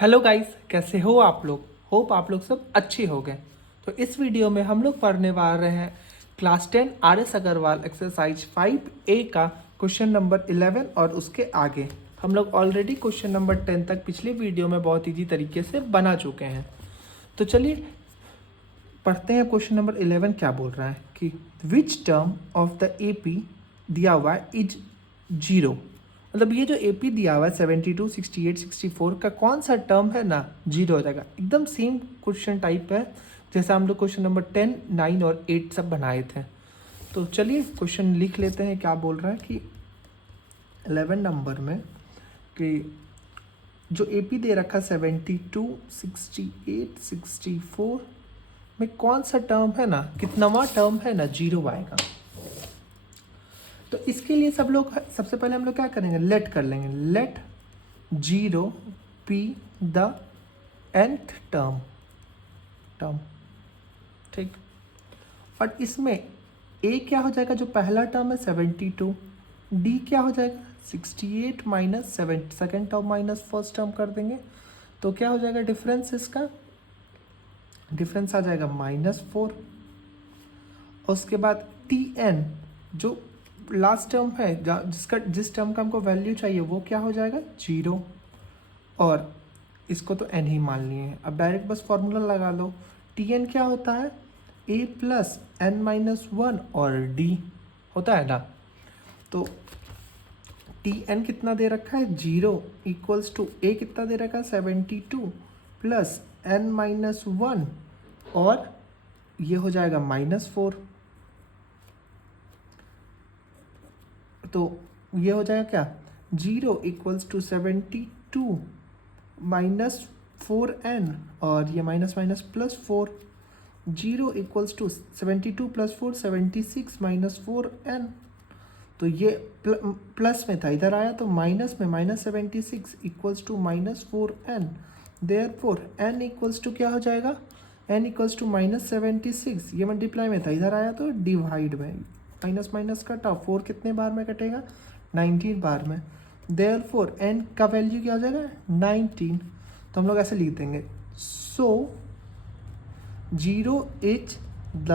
Hello guys, कैसे हो आप लोग। होप आप लोग सब अच्छे हो गए। तो इस वीडियो में हम लोग पढ़ने वाले हैं class 10 R S Agarwal exercise 5A का क्वेश्चन नंबर 11 और उसके आगे। हम लोग ऑलरेडी क्वेश्चन नंबर 10 तक पिछले वीडियो में बहुत ईजी तरीके से बना चुके हैं। तो चलिए पढ़ते हैं। क्वेश्चन नंबर 11 क्या बोल रहा है कि which term of the AP दिया हुआ है इज जीरो। मतलब ये जो AP दिया हुआ है 72, 68, 64 का कौन सा टर्म है ना जीरो हो जाएगा। एकदम सेम क्वेश्चन टाइप है जैसा हम लोग क्वेश्चन नंबर 10, 9 और 8 सब बनाए थे। तो चलिए क्वेश्चन लिख लेते हैं। क्या बोल रहा है कि 11 नंबर में कि जो AP दे रखा 72, 68, 64 में कौन सा टर्म है ना, कितनावा टर्म है ना जीरो आएगा। तो इसके लिए सब लोग सबसे पहले हम लोग क्या करेंगे, लेट कर लेंगे। Let zero be the nth term ठीक। और इसमें ए क्या हो जाएगा, जो पहला टर्म है 72, डी क्या हो जाएगा 68 minus second term minus first term कर देंगे। तो क्या हो जाएगा डिफरेंस, इसका डिफरेंस आ जाएगा -4। उसके बाद Tn जो लास्ट टर्म है, जिस टर्म का हमको वैल्यू चाहिए वो क्या हो जाएगा जीरो। और इसको तो n ही मान लिए हैं। अब डायरेक्ट बस फॉर्मूला लगा लो। Tn क्या होता है a प्लस n माइनस 1 और d होता है ना। तो Tn कितना दे रखा है जीरो इक्वल्स टू a कितना दे रखा है 72 प्लस n माइनस 1 और ये हो जाएगा -4। तो ये हो जाएगा क्या, zero equals to 72 minus 4n और ये minus minus plus 4। Zero equals to 72 plus 4 76 minus 4n। तो ये प्लस में था, इधर आया तो माइनस में, -76 equals to -4n। Therefore n equals to क्या हो जाएगा, n इक्वल्स टू -76। ये मल्टीप्लाई में था, इधर आया तो डिवाइड में, माइनस माइनस कटा, 4 कितने बार में कटेगा 19 बार में। देयरफॉर n का वैल्यू क्या हो जाएगा 19। तो हम लोग ऐसे लिख देंगे, so zero is the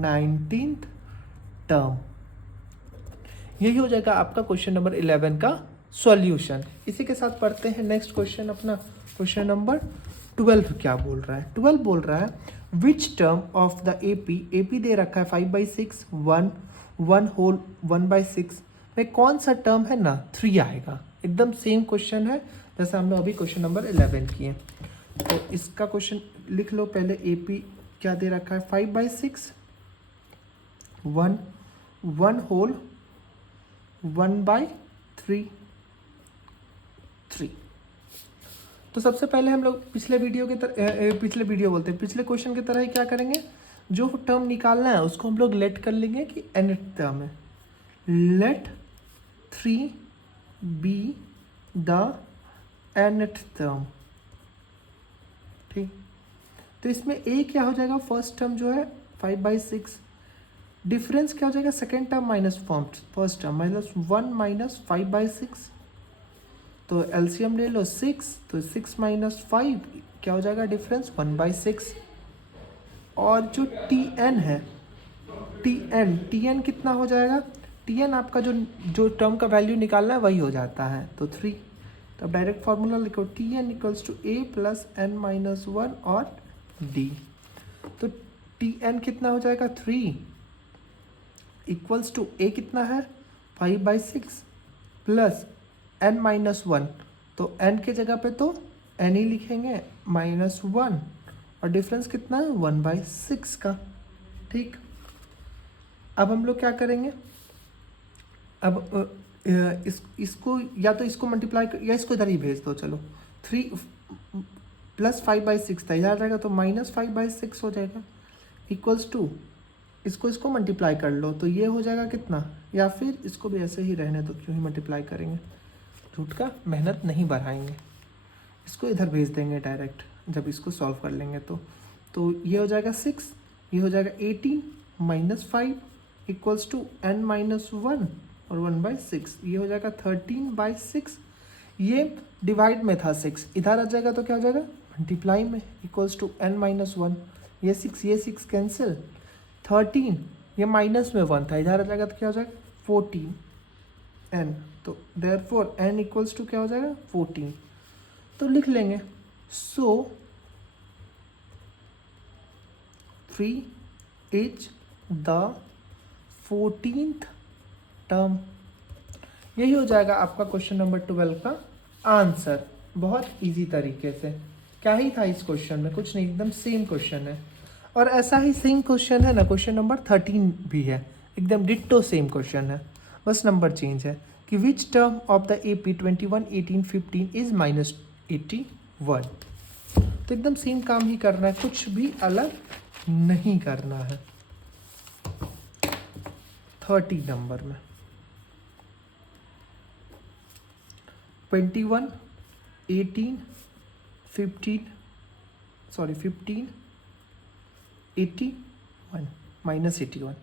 19th term. यही हो जाएगा आपका क्वेश्चन नंबर 11 का सॉल्यूशन। इसी के साथ पढ़ते हैं नेक्स्ट क्वेश्चन, अपना क्वेश्चन नंबर 12 क्या बोल रहा है। 12 बोल रहा है which term of the AP दे रखा है 5/6, 1 होल 1/6 में कौन सा टर्म है ना 3 आएगा। एकदम सेम क्वेश्चन है जैसे हम लोग अभी क्वेश्चन नंबर 11 किए। तो इसका क्वेश्चन लिख लो पहले। AP क्या दे रखा है 5/6, 1 होल 1/3। तो सबसे पहले हम लोग पिछले क्वेश्चन की तरह ही क्या करेंगे, जो टर्म निकालना है उसको हम लोग लेट कर लेंगे कि nth टर्म है। Let 3 be the nth term ठीक। तो इसमें a क्या हो जाएगा, फर्स्ट टर्म जो है 5/6, डिफरेंस क्या हो जाएगा second term minus first term -1 minus 5/6। तो एलसीएम ले लो 6, तो 6 माइनस 5 क्या हो जाएगा डिफरेंस 1/6। और जो Tn है, Tn कितना हो जाएगा, Tn आपका जो टर्म का वैल्यू निकालना है वही हो जाता है, तो 3। तो अब डायरेक्ट फार्मूला लिखो, Tn equals to a plus n minus 1 और d। तो Tn कितना हो जाएगा 3 इक्वल्स टू a कितना है 5/6 प्लस n माइनस 1। तो n के जगह पे तो n ही लिखेंगे -1 और डिफरेंस कितना है 1/6 का ठीक। अब हम लोग क्या करेंगे, अब इसको या तो इसको मल्टीप्लाई या इसको इधर ही भेज दो। चलो 3 प्लस 5/6 था, इधर आ जाएगा तो -5/6 हो जाएगा इक्वल्स टू इसको मल्टीप्लाई कर लो तो ये हो जाएगा कितना, या फिर इसको भी ऐसे ही रहने दो, क्यों ही मल्टीप्लाई करेंगे, झूठ का मेहनत नहीं बढ़ाएंगे। इसको इधर भेज देंगे डायरेक्ट जब इसको सॉल्व कर लेंगे तो ये हो जाएगा 6, ये हो जाएगा 18 minus 5 equals to n minus 1 और 1/6, ये हो जाएगा 13/6। ये डिवाइड में था 6, इधर आ जाएगा तो क्या हो जाएगा मल्टीप्लाई में, इक्वल्स टू n-1, ये 6 कैंसिल, 13 ये माइनस में 1 था, इधर आ जाएगा तो क्या हो जाएगा 14n, तो देयरफॉर n इक्वल्स टू क्या हो जाएगा 14, तो लिख लेंगे सो 3 इज द 14th टर्म। यही हो जाएगा आपका क्वेश्चन नंबर 12 का आंसर, बहुत इजी तरीके से। क्या ही था इस क्वेश्चन में, कुछ नहीं, एकदम सेम क्वेश्चन है। और ऐसा ही सेम क्वेश्चन है ना क्वेश्चन नंबर 13 भी है, एकदम डिट्टो सेम क्वेश्चन है, बस नंबर चेंज है कि which term of the AP 21, 18, 15 is -81। तो एकदम सेम काम ही करना है, कुछ भी अलग नहीं करना है। 30 नंबर में 21, 18, 15, 81 -81।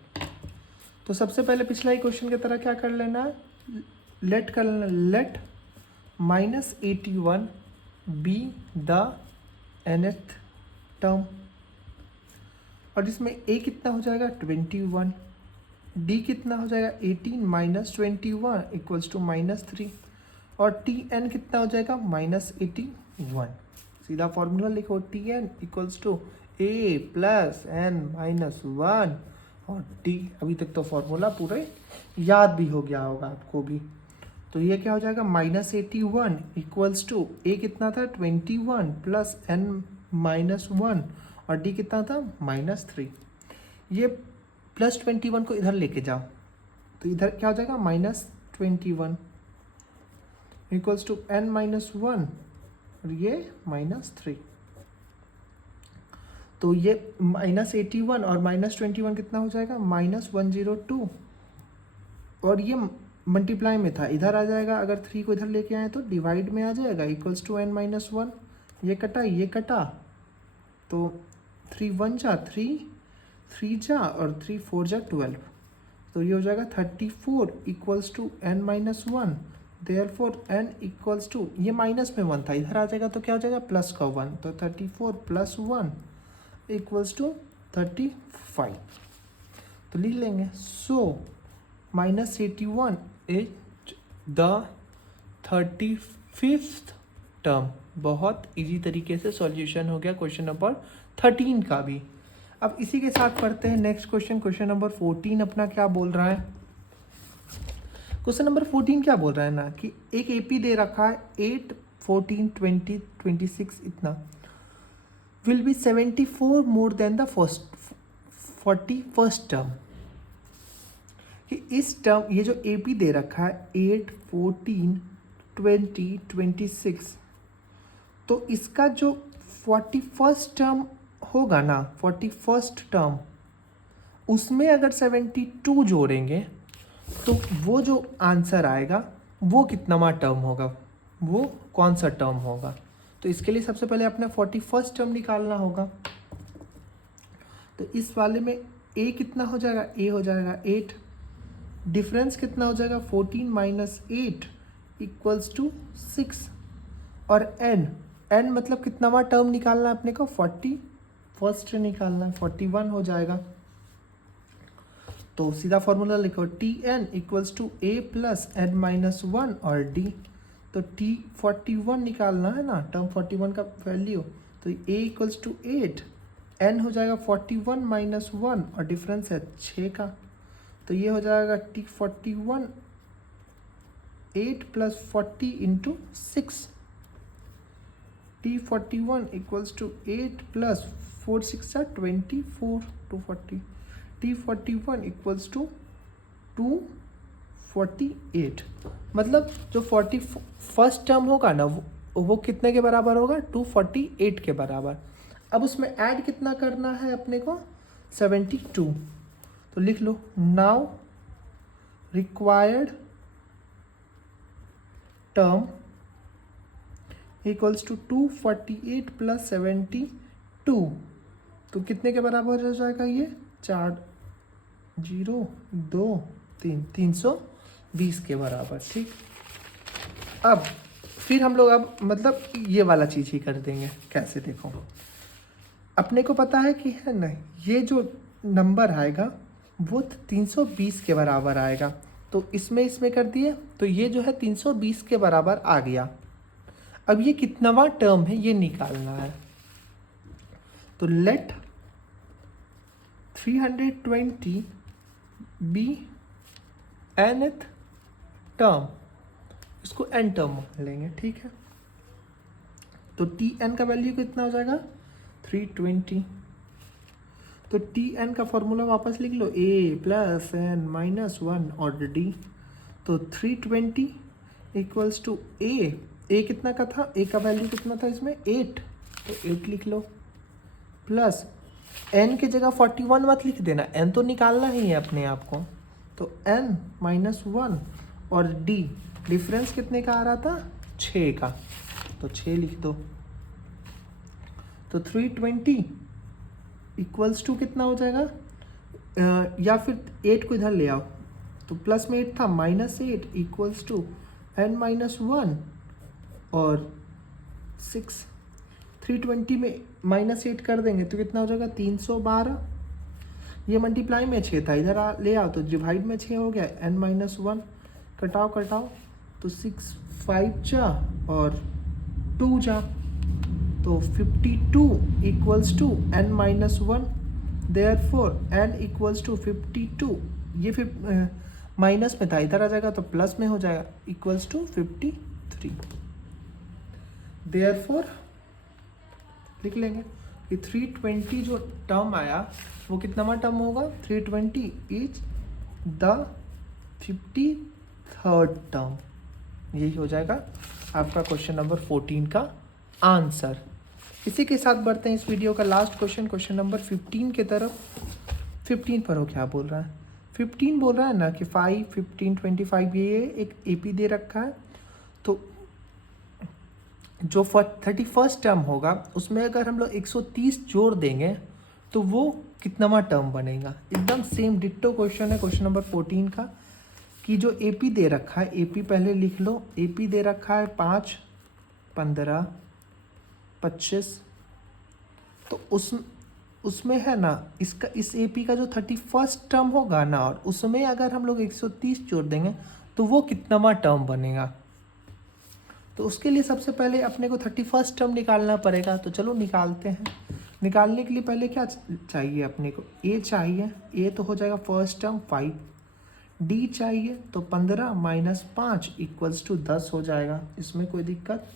तो सबसे पहले पिछला ही क्वेश्चन की तरह क्या कर लेना है, लेट कर लेना, let -81 be the nth term, और इसमें a कितना हो जाएगा 21, d कितना हो जाएगा 18 - 21 इक्वल्स टू -3, और tn कितना हो जाएगा -81। सीधा फॉर्मूला लिखो, tn equals to a plus n-1 और d। अभी तक तो फॉर्मूला पूरे याद भी हो गया होगा आपको भी। तो ये क्या हो जाएगा -81 इक्वल्स टू a कितना था 21 प्लस n-1 और d कितना था -3। ये +21 को इधर लेके जाओ तो इधर क्या हो जाएगा -21 इक्वल्स टू n-1 और ये -3। तो ये -81 और -21 कितना हो जाएगा -102, और ये मल्टीप्लाई में था, इधर आ जाएगा, अगर 3 को इधर लेके आए तो डिवाइड में आ जाएगा, इक्वल्स टू n-1, ये कटा ये कटा, तो 3 1 जा 3, 3 जा और 3 4 जा 12, तो ये हो जाएगा 34 equals to n-1। Therefore n equals to, ये माइनस में 1 था, इधर आ जाएगा तो क्या हो जाएगा प्लस का 1, तो 34 प्लस 1 इक्वल्स टू 35। तो लिख लेंगे सो -81 इज द 35th टर्म। बहुत इजी तरीके से सॉल्यूशन हो गया क्वेश्चन नंबर 13 का भी। अब इसी के साथ पढ़ते हैं नेक्स्ट क्वेश्चन, क्वेश्चन नंबर 14 अपना क्या बोल रहा है। क्वेश्चन नंबर 14 क्या बोल रहा है ना कि एक AP दे रखा है 8, 14, 20, 26 इतना, will be 74 more than the 41st term. कि इस टर्म, ये जो AP दे रखा है 8, 14, 20, 26, तो इसका जो 41st टर्म होगा ना, 41st टर्म, उसमें अगर 72 जोड़ेंगे तो वो जो आंसर आएगा वो कितनावा टर्म होगा, वो कौन सा टर्म होगा। तो इसके लिए सबसे पहले अपने 41st टर्म निकालना होगा। तो इस वाले में a कितना हो जाएगा, a हो जाएगा 8, डिफरेंस कितना हो जाएगा 14 माइनस 8 इक्वल्स टू 6, और n मतलब कितनावा टर्म निकालना है अपने को, 41st निकालना है, 41 हो जाएगा। तो सीधा फॉर्मूला लिखो, tn equals to a plus n-1 और d। तो t41 निकालना है ना, टर्म 41 का वैल्यू, तो a इक्वल्स टू 8, n हो जाएगा 41 माइनस 1 और डिफरेंस है 6 का, तो ये हो जाएगा t41 8 plus 40 into 6, t41 equals to 8 plus 4 6 24 240, t41 equals to 248। मतलब जो 41st टर्म होगा ना वो कितने के बराबर होगा, 248 के बराबर। अब उसमें ऐड कितना करना है अपने को, 72। तो लिख लो, now required term equals to 248 plus 72, तो कितने के बराबर हो जाएगा ये, 4 0 2 3 320 के बराबर। ठीक, अब फिर हम लोग अब मतलब ये वाला चीज़ ही कर देंगे। कैसे देखो, अपने को पता है कि है ना, ये जो नंबर आएगा वो 320 के बराबर आएगा, तो इसमें कर दिए तो ये जो है 320 के बराबर आ गया। अब ये कितनावा टर्म है ये निकालना है, तो लेट 320 बी nth टर्म, इसको n टर्म मान लेंगे, ठीक है। तो टी एन का वैल्यू कितना हो जाएगा 320। तो टी एन का फॉर्मूला वापस लिख लो, a प्लस एन माइनस 1 और डी। तो 320 इक्वल्स टू ए कितना का था, a का वैल्यू कितना था इसमें 8, तो 8 लिख लो, प्लस n की जगह 41 मत लिख देना, n तो निकालना ही है अपने आप को, तो n माइनस 1 और d डिफरेंस कितने का आ रहा था 6 का, तो 6 लिख दो। तो 320 इक्वल्स टू कितना हो जाएगा, या फिर 8 को इधर ले आओ, तो प्लस में 8 था, -8 इक्वल्स टू n माइनस 1 और 6। 320 में -8 कर देंगे तो कितना हो जाएगा 312। ये मल्टीप्लाई में 6 था, इधर ले आओ तो डिवाइड में 6 हो गया, n माइनस 1 कटाओ तो 6 5 जा और 2 जा, तो 52 equals to n minus 1, therefore n equals to 52। ये फिर माइनस में था, इधर आ जाएगा तो प्लस में हो जाएगा, इक्वल्स टू 53। देयरफॉर लिख लेंगे कि 320 जो टर्म आया वो कितना टर्म होगा, 320 इज द 53rd टर्म। यही हो जाएगा आपका क्वेश्चन नंबर 14 का आंसर। इसी के साथ बढ़ते हैं इस वीडियो का लास्ट क्वेश्चन नंबर 15 की तरफ। 15 पर हो क्या बोल रहा है, 15 बोल रहा है ना कि 5, 15, 25 ये एक एपी दे रखा है, तो जो 31st टर्म होगा उसमें अगर हम लोग 130 जोड़ देंगे तो वो कितनावा टर्म बनेगा। एकदम सेम डिट्टो क्वेश्चन है क्वेश्चन नंबर 14 का, कि जो एपी दे रखा है, एपी पहले लिख लो, एपी दे रखा है 5, 15, 25, तो उसमें है ना इसका, इस एपी का जो 31st टर्म होगा ना, और उसमें अगर हम लोग 130 जोड़ देंगे तो वो कितनावा टर्म बनेगा। तो उसके लिए सबसे पहले अपने को 31st टर्म निकालना पड़ेगा, तो चलो निकालते हैं। निकालने के लिए पहले क्या चाहिए अपने को, ए चाहिए, ए तो हो जाएगा फर्स्ट टर्म 5, डी चाहिए तो 15 माइनस 5 इक्वल्स टू 10 हो जाएगा। इसमें कोई दिक्कत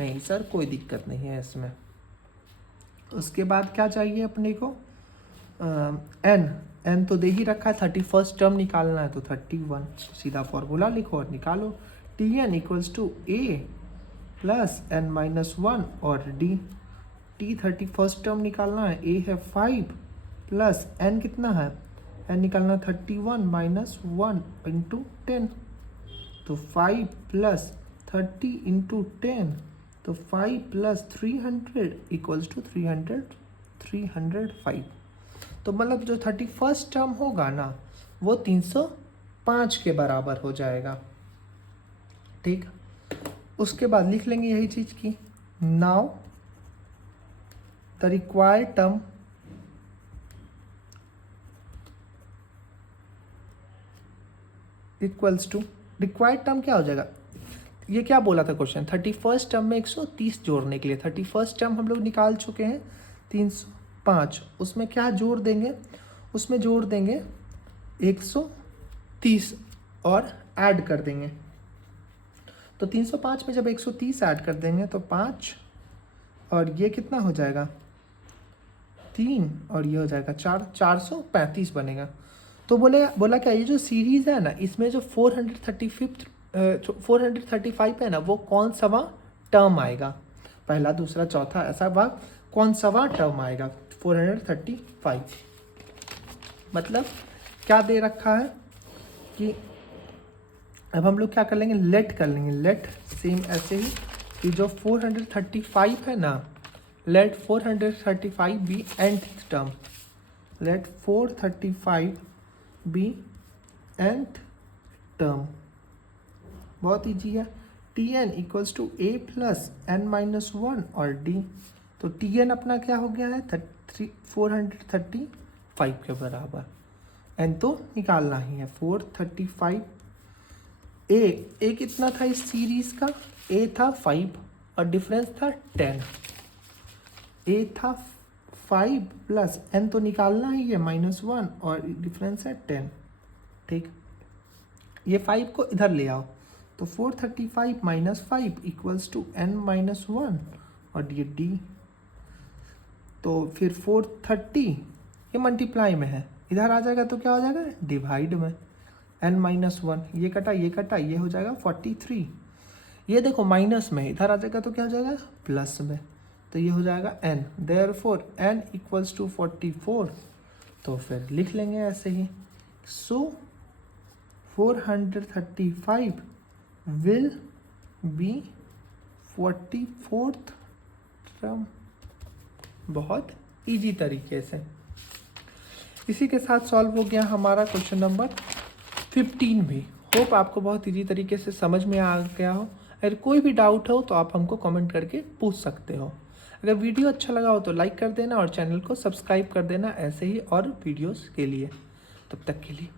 नहीं सर, कोई दिक्कत नहीं है इसमें। उसके बाद क्या चाहिए अपने को, एन तो दे ही रखा है, 31st टर्म निकालना है तो 31, सीधा फॉर्मूला लिखो और निकालो, T N equals to A plus N minus 1 और डी। टी 31st टर्म निकालना है, ए है 5 प्लस एन कितना है, एन निकालना 31 माइनस 1 इंटू 10, तो 5 प्लस 30 इंटू 10, तो 5 प्लस 300 इक्वल्स टू 305। तो मतलब जो 31st टर्म होगा ना वो 305 के बराबर हो जाएगा, ठीक। उसके बाद लिख लेंगे यही चीज़ की, now the required term equals to, required term क्या हो जाएगा, ये क्या बोला था क्वेश्चन, 31st टर्म में 130 जोड़ने के लिए, 31st टर्म हम लोग निकाल चुके हैं 305, उसमें क्या जोड़ देंगे, उसमें जोड़ देंगे 130 और ऐड कर देंगे, तो 305 में जब 130 ऐड कर देंगे तो 5 और ये कितना हो जाएगा 3 और ये हो जाएगा 4, 435 बनेगा। तो बोला क्या, ये जो सीरीज़ है ना इसमें जो 435 है ना वो कौन सा टर्म आएगा, पहला दूसरा चौथा ऐसा भाग कौन सा टर्म आएगा 435। मतलब क्या दे रखा है कि अब हम लोग क्या कर लेंगे, लेट कर लेंगे, लेट सेम ऐसे ही कि जो 435 है ना, let 435 be nth term, let 435 be nth term, बहुत ईजी है। T N equals to A plus N minus one और डी। तो टी एन अपना क्या हो गया है 435 के बराबर। एन तो निकालना ही है 435। ए कितना था इस सीरीज का, ए था 5 और डिफरेंस था 10। ए था 5 प्लस एन तो निकालना ही है -1 और डिफरेंस है 10। ठीक, ये 5 को इधर ले आओ तो 435 minus 5 equals to N minus 1 और ये डी। तो फिर 430 ये मल्टीप्लाई में है, इधर आ जाएगा तो क्या हो जाएगा डिवाइड में। एन माइनस 1 ये कटा ये हो जाएगा 43। ये देखो माइनस में, इधर आ जाएगा तो क्या हो जाएगा प्लस में, तो ये हो जाएगा n। Therefore n equals to 44। तो फिर लिख लेंगे ऐसे ही। So 435 will be 44th term. बहुत इजी तरीके से। इसी के साथ सॉल्व हो गया हमारा क्वेश्चन नंबर 15 भी। होप आपको बहुत इजी तरीके से समझ में आ गया हो। अगर कोई भी डाउट हो तो आप हमको कमेंट करके पूछ सकते हो। अगर वीडियो अच्छा लगा हो तो लाइक कर देना और चैनल को सब्सक्राइब कर देना ऐसे ही और वीडियोस के लिए। तब तक के लिए